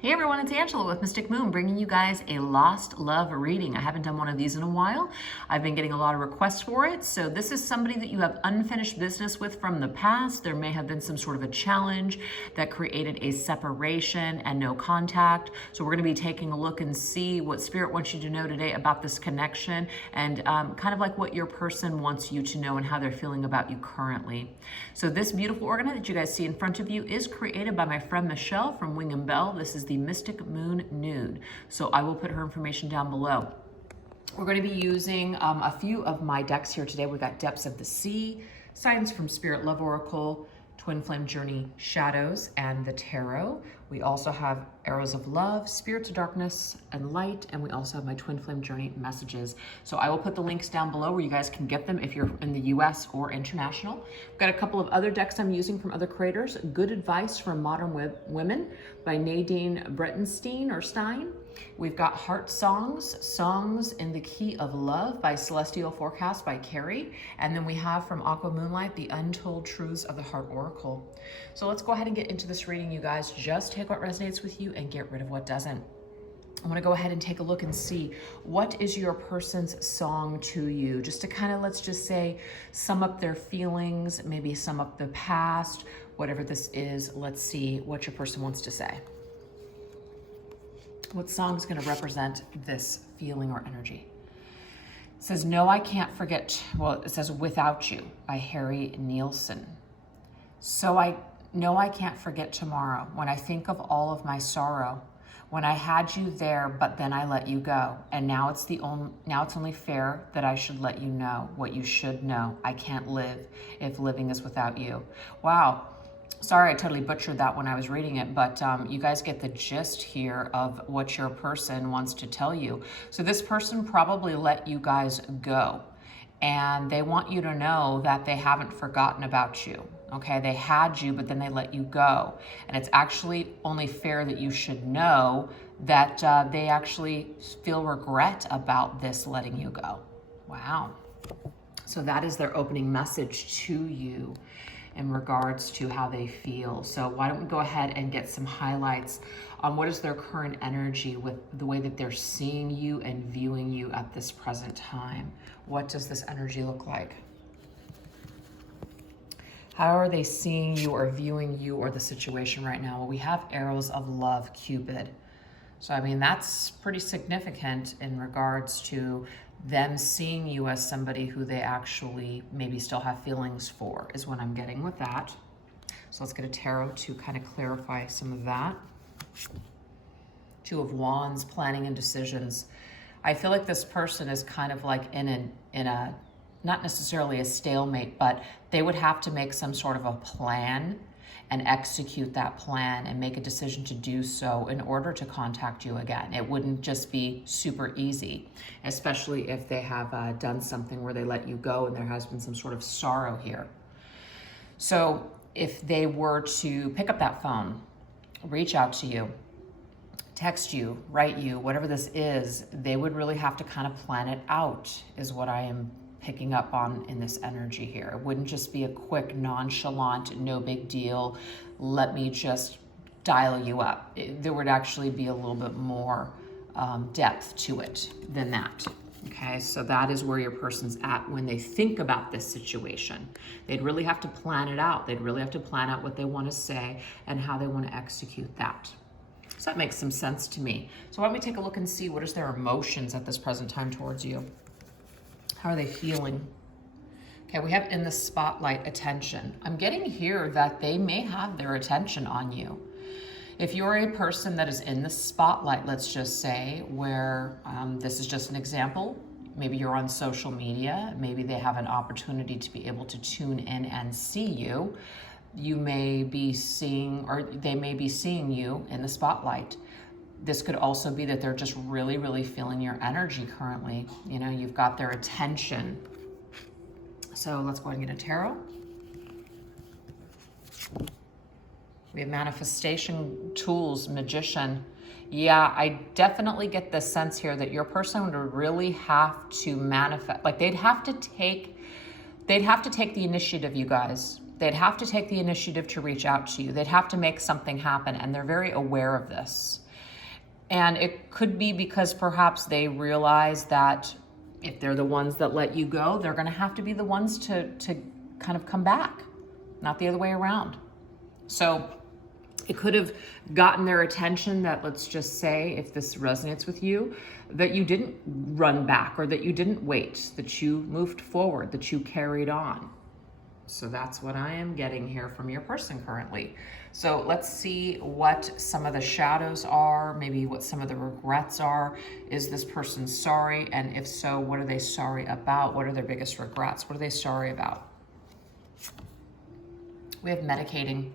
Hey everyone, it's Angela with Mystic Moon, bringing you guys a Lost Love reading. I haven't done one of these in a while. I've been getting a lot of requests for it. So this is somebody that you have unfinished business with from the past. There may have been some sort of a challenge that created a separation and no contact. So we're going to be taking a look and see what Spirit wants you to know today about this connection and kind of like what your person wants you to know and how they're feeling about you currently. So this beautiful organelle that you guys see in front of you is created by my friend Michelle from Wing and Bell. This is the Mystic Moon Nude. So I will put her information down below. We're going to be using a few of my decks here today. We've got Depths of the Sea, Signs from Spirit Love Oracle, Twin Flame Journey Shadows, and the Tarot. We also have Arrows of Love, Spirits of Darkness and Light, and we also have my Twin Flame Journey messages. So I will put the links down below where you guys can get them if you're in the US or international. We've got a couple of other decks I'm using from other creators. Good Advice from Modern Women by Nadine Breitenstein or Stein. We've got Heart Songs, Songs in the Key of Love by Celestial Forecast by Carrie. And then we have from Aqua, Moonlight, the Untold Truths of the Heart Oracle. So let's go ahead and get into this reading, you guys. Just take what resonates with you and get rid of what doesn't. I want to go ahead and take a look and see what is your person's song to you, just to kind of, let's just say, sum up their feelings, maybe sum up the past, whatever this is. Let's see what your person wants to say. What song is going to represent this feeling or energy? It says, No, I Can't Forget, well, it says Without You by Harry Nielsen. So I know I can't forget tomorrow when I think of all of my sorrow, when I had you there, but then I let you go. And now it's only fair that I should let you know what you should know. I can't live if living is without you. Wow. Sorry, I totally butchered that when I was reading it, but you guys get the gist here of what your person wants to tell you. So this person probably let you guys go, and they want you to know that they haven't forgotten about you. Okay, they had you, but then they let you go. And it's actually only fair that you should know that they actually feel regret about this letting you go. Wow. So that is their opening message to you in regards to how they feel. So why don't we go ahead and get some highlights on what is their current energy with the way that they're seeing you and viewing you at this present time. What does this energy look like? How are they seeing you or viewing you or the situation right now? Well, we have Arrows of Love, Cupid. So, I mean, that's pretty significant in regards to them seeing you as somebody who they actually maybe still have feelings for, is what I'm getting with that. So let's get a tarot to kind of clarify some of that. Two of Wands, planning and decisions. I feel like this person is kind of like in a not necessarily a stalemate, but they would have to make some sort of a plan and execute that plan and make a decision to do so in order to contact you again. It wouldn't just be super easy, especially if they have done something where they let you go and there has been some sort of sorrow here. So if they were to pick up that phone, reach out to you, text you, write you, whatever this is, they would really have to kind of plan it out, is what I am picking up on in this energy here. It wouldn't just be a quick, nonchalant, no big deal, let me just dial you up. There would actually be a little bit more depth to it than that. Okay, so that is where your person's at when they think about this situation. They'd really have to plan it out. They'd really have to plan out what they want to say and how they want to execute that. So that makes some sense to me. So why don't we take a look and see what is their emotions at this present time towards you? How are they feeling? Okay, we have in the spotlight, attention. I'm getting here that they may have their attention on you. If you're a person that is in the spotlight, let's just say, where this is just an example, maybe you're on social media, maybe they have an opportunity to be able to tune in and see you. You may be seeing, or they may be seeing you in the spotlight. This could also be that they're just really, really feeling your energy currently. You know, you've got their attention. So let's go ahead and get a tarot. We have manifestation tools, magician. Yeah, I definitely get the sense here that your person would really have to manifest, like they'd have to take the initiative, you guys. They'd have to take the initiative to reach out to you. They'd have to make something happen, and they're very aware of this. And it could be because perhaps they realize that if they're the ones that let you go, they're going to have to be the ones to kind of come back, not the other way around. So it could have gotten their attention that, let's just say, if this resonates with you, that you didn't run back or that you didn't wait, that you moved forward, that you carried on. So that's what I am getting here from your person currently. So let's see what some of the shadows are, maybe what some of the regrets are. Is this person sorry? And if so, what are they sorry about? What are their biggest regrets? What are they sorry about? We have medicating.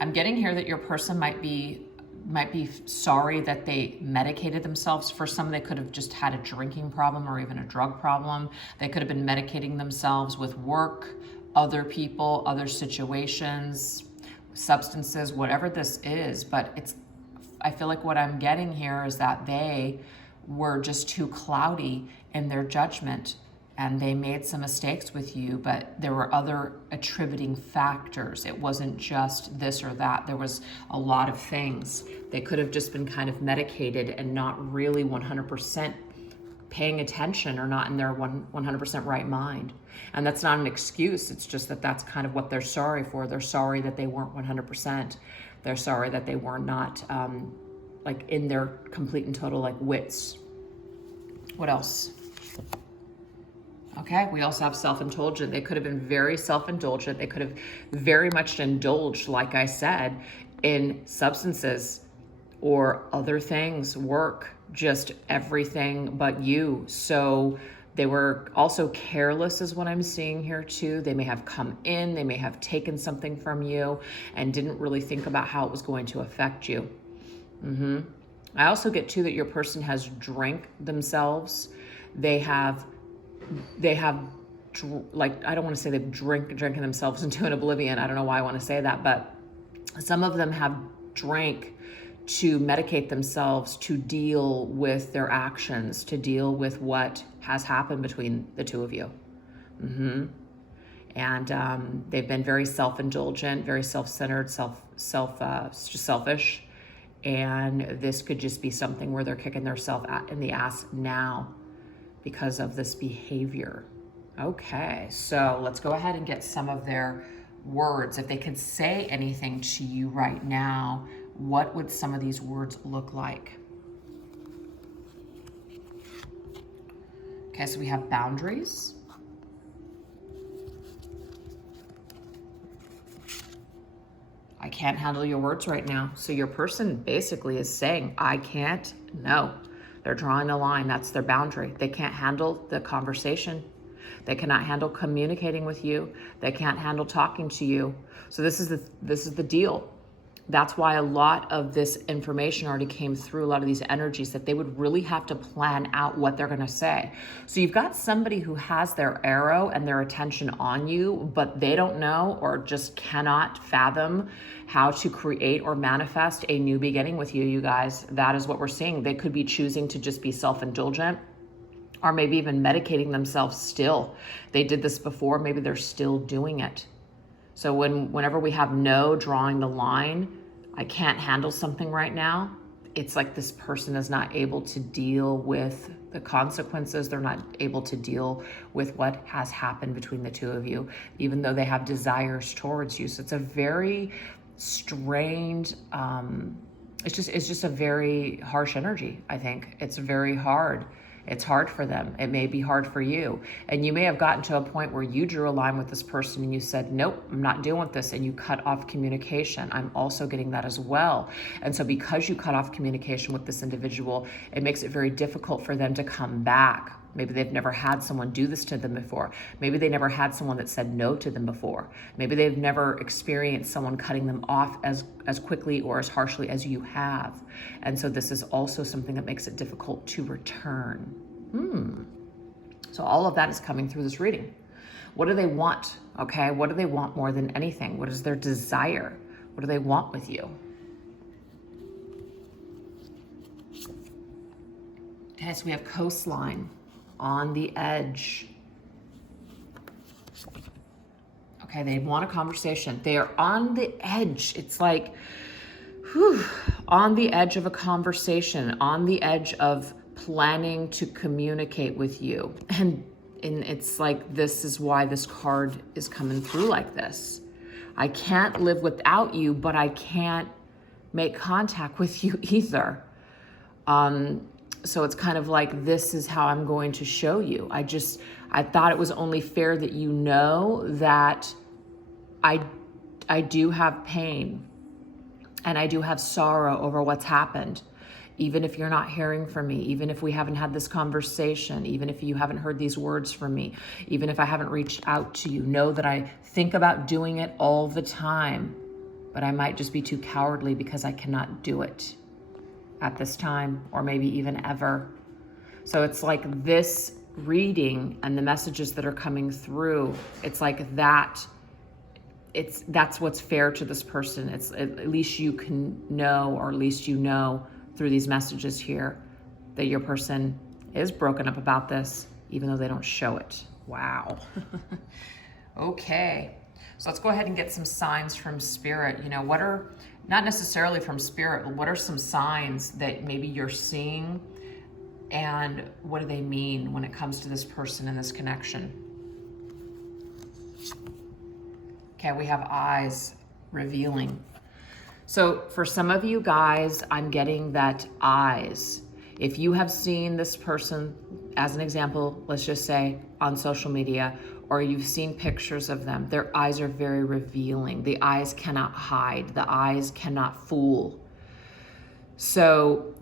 I'm getting here that your person might be sorry that they medicated themselves. For some, they could have just had a drinking problem or even a drug problem. They could have been medicating themselves with work, other people, other situations, substances, whatever this is. But I feel like what I'm getting here is that they were just too cloudy in their judgment and they made some mistakes with you, but there were other attributing factors. It wasn't just this or that. There was a lot of things. They could have just been kind of medicated and not really 100% paying attention or not in their 100% right mind. And that's not an excuse. It's just that that's kind of what they're sorry for. They're sorry that they weren't 100%. They're sorry that they were not like in their complete and total like wits. What else? Okay, we also have self-indulgent. They could have been very self-indulgent. They could have very much indulged, like I said, in substances or other things, work, just everything but you. So they were also careless is what I'm seeing here too. They may have come in, they may have taken something from you and didn't really think about how it was going to affect you. I also get too that your person has drank themselves. They have like, I don't want to say they've drinking themselves into an oblivion. I don't know why I want to say that, but some of them have drank to medicate themselves, to deal with their actions, to deal with what has happened between the two of you. And they've been very self-indulgent, very self-centered, just selfish. And this could just be something where they're kicking themselves in the ass now because of this behavior. Okay, so let's go ahead and get some of their words. If they could say anything to you right now, what would some of these words look like? Okay, so we have boundaries. I can't handle your words right now. So your person basically is saying, I can't, no. They're drawing a line, that's their boundary. They can't handle the conversation. They cannot handle communicating with you. They can't handle talking to you. So this is the deal. That's why a lot of this information already came through, a lot of these energies, that they would really have to plan out what they're gonna say. So you've got somebody who has their arrow and their attention on you, but they don't know or just cannot fathom how to create or manifest a new beginning with you, you guys. That is what we're seeing. They could be choosing to just be self-indulgent, or maybe even medicating themselves still. They did this before, maybe they're still doing it. So whenever we have no drawing the line, I can't handle something right now, it's like this person is not able to deal with the consequences. They're not able to deal with what has happened between the two of you, even though they have desires towards you. So it's a very strained, it's just a very harsh energy, I think. It's very hard. It's hard for them. It may be hard for you. And you may have gotten to a point where you drew a line with this person and you said, nope, I'm not dealing with this. And you cut off communication. I'm also getting that as well. And so because you cut off communication with this individual, it makes it very difficult for them to come back. Maybe they've never had someone do this to them before. Maybe they never had someone that said no to them before. Maybe they've never experienced someone cutting them off as quickly or as harshly as you have. And so this is also something that makes it difficult to return. So all of that is coming through this reading. What do they want? Okay, what do they want more than anything? What is their desire? What do they want with you? Okay, so we have coastline. On the edge. Okay, they want a conversation. They are on the edge. It's like, on the edge of a conversation, on the edge of planning to communicate with you. And it's like, this is why this card is coming through like this. I can't live without you, but I can't make contact with you either. So it's kind of like, this is how I'm going to show you. I thought it was only fair that you know that I do have pain and I do have sorrow over what's happened. Even if you're not hearing from me, even if we haven't had this conversation, even if you haven't heard these words from me, even if I haven't reached out to you, know that I think about doing it all the time, but I might just be too cowardly because I cannot do it at this time, or maybe even ever. So it's like this reading and the messages that are coming through, it's like that's what's fair to this person. It's at least you can know, or at least you know through these messages here, that your person is broken up about this, even though they don't show it. Wow. Okay, so let's go ahead and get some signs from Spirit. You know, what are, not necessarily from Spirit, but what are some signs that maybe you're seeing, and what do they mean when it comes to this person and this connection? Okay, we have eyes revealing. So for some of you guys, I'm getting that eyes. If you have seen this person, as an example, let's just say on social media, or you've seen pictures of them, their eyes are very revealing. The eyes cannot hide. The eyes cannot fool. So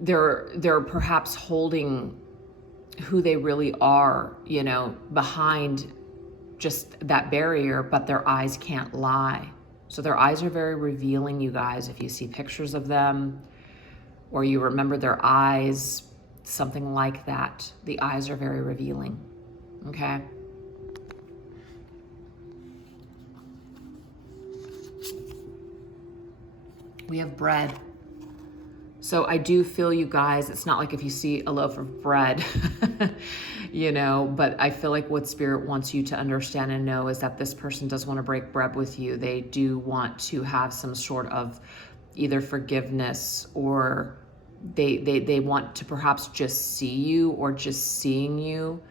they're perhaps holding who they really are, you know, behind just that barrier, but their eyes can't lie. So their eyes are very revealing, you guys. If you see pictures of them, or you remember their eyes, something like that, the eyes are very revealing, okay? We have bread. So I do feel you guys, it's not like if you see a loaf of bread, you know, but I feel like what Spirit wants you to understand and know is that this person does want to break bread with you. They do want to have some sort of either forgiveness, or they want to perhaps just see you, or just seeing you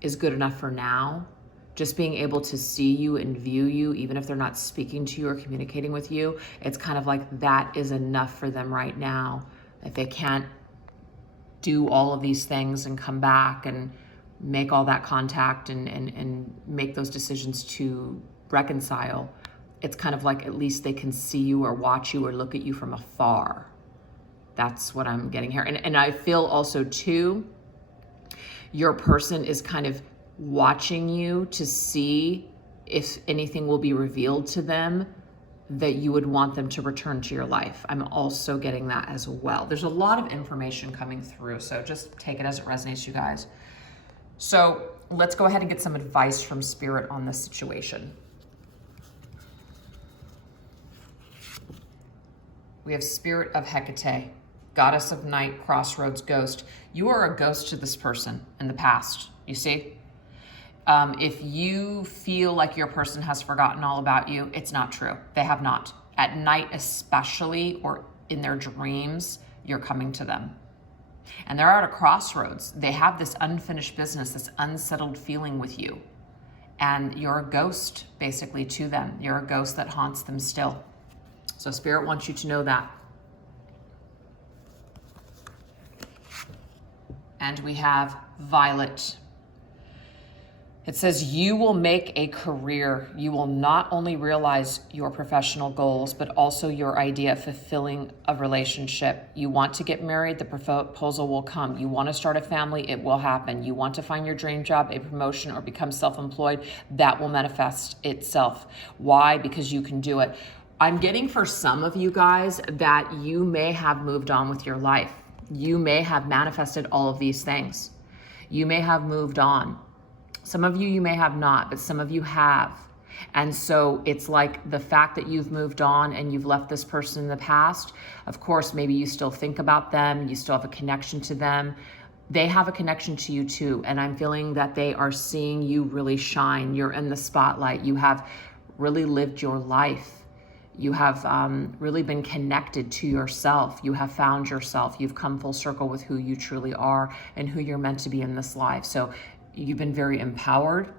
is good enough for now. Just being able to see you and view you, even if they're not speaking to you or communicating with you, it's kind of like that is enough for them right now. If they can't do all of these things and come back and make all that contact and make those decisions to reconcile, it's kind of like at least they can see you or watch you or look at you from afar. That's what I'm getting here. And I feel also too, your person is kind of watching you to see if anything will be revealed to them that you would want them to return to your life. I'm also getting that as well. There's a lot of information coming through, so just take it as it resonates, you guys. So let's go ahead and get some advice from Spirit on this situation. We have Spirit of Hecate, Goddess of Night, Crossroads Ghost. You are a ghost to this person in the past, you see? If you feel like your person has forgotten all about you, it's not true. They have not. At night especially, or in their dreams, you're coming to them. And they're at a crossroads. They have this unfinished business, this unsettled feeling with you. And you're a ghost, basically, to them. You're a ghost that haunts them still. So Spirit wants you to know that. And we have Violet. It says, you will make a career. You will not only realize your professional goals, but also your idea of fulfilling a relationship. You want to get married, the proposal will come. You want to start a family, it will happen. You want to find your dream job, a promotion, or become self-employed, that will manifest itself. Why? Because you can do it. I'm getting for some of you guys that you may have moved on with your life. You may have manifested all of these things. You may have moved on. Some of you may have not, but some of you have. And so it's like the fact that you've moved on and you've left this person in the past, of course, maybe you still think about them, you still have a connection to them. They have a connection to you too. And I'm feeling that they are seeing you really shine. You're in the spotlight. You have really lived your life. You have really been connected to yourself. You have found yourself. You've come full circle with who you truly are and who you're meant to be in this life. So you've been very empowered.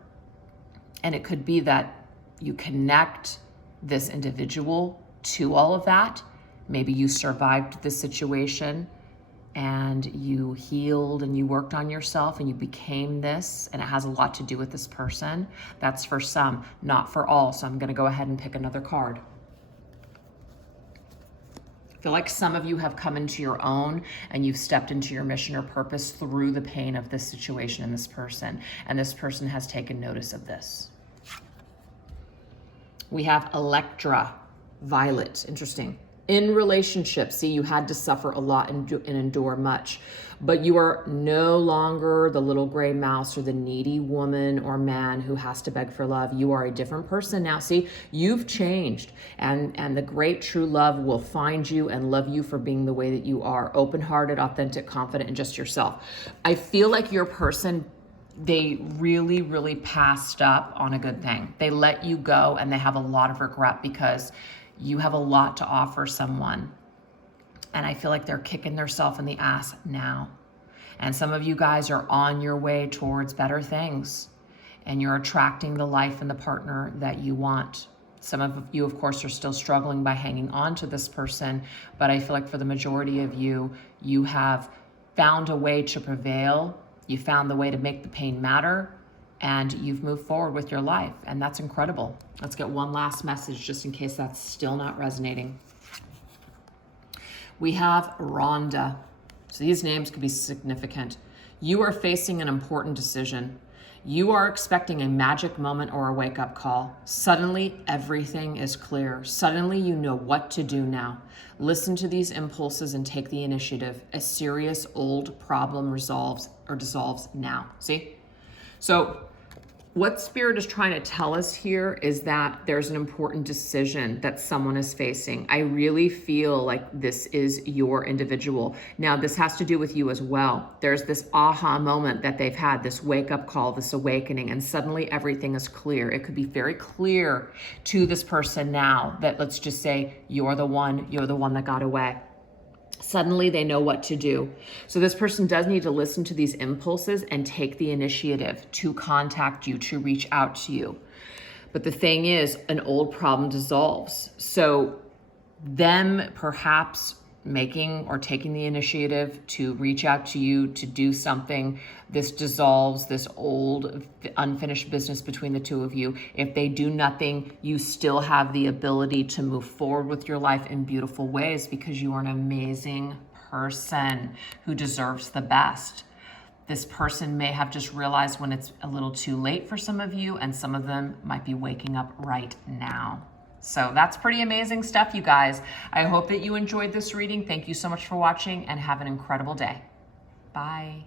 And it could be that you connect this individual to all of that. Maybe you survived this situation and you healed and you worked on yourself and you became this, and it has a lot to do with this person. That's for some, not for all. So I'm going to go ahead and pick another card. I feel like some of you have come into your own and you've stepped into your mission or purpose through the pain of this situation and this person. And this person has taken notice of this. We have Electra, Violet. Interesting. In relationships, see, you had to suffer a lot and endure much, but you are no longer the little gray mouse or the needy woman or man who has to beg for love. You are a different person now. See, you've changed, and the great true love will find you and love you for being the way that you are, open-hearted, authentic, confident, and just yourself. I feel like your person, they really, really passed up on a good thing. They let you go and they have a lot of regret because you have a lot to offer someone. And I feel like they're kicking themselves in the ass now. And some of you guys are on your way towards better things. And you're attracting the life and the partner that you want. Some of you, of course, are still struggling by hanging on to this person. But I feel like for the majority of you, you have found a way to prevail. You found the way to make the pain matter. And you've moved forward with your life. And that's incredible. Let's get one last message just in case that's still not resonating. We have Rhonda. So these names could be significant. You are facing an important decision. You are expecting a magic moment or a wake-up call. Suddenly, everything is clear. Suddenly, you know what to do now. Listen to these impulses and take the initiative. A serious old problem resolves or dissolves now. See? So what Spirit is trying to tell us here is that there's an important decision that someone is facing. I really feel like this is your individual. Now, this has to do with you as well. There's this aha moment that they've had, this wake-up call, this awakening, and suddenly everything is clear. It could be very clear to this person now that, let's just say, you're the one that got away. Suddenly they know what to do. So this person does need to listen to these impulses and take the initiative to contact you, to reach out to you. But the thing is, an old problem dissolves. So them perhaps making or taking the initiative to reach out to you to do something, this dissolves this old unfinished business between the two of you. If they do nothing, you still have the ability to move forward with your life in beautiful ways because you are an amazing person who deserves the best. This person may have just realized when it's a little too late for some of you, and some of them might be waking up right now. So that's pretty amazing stuff, you guys. I hope that you enjoyed this reading. Thank you so much for watching and have an incredible day. Bye.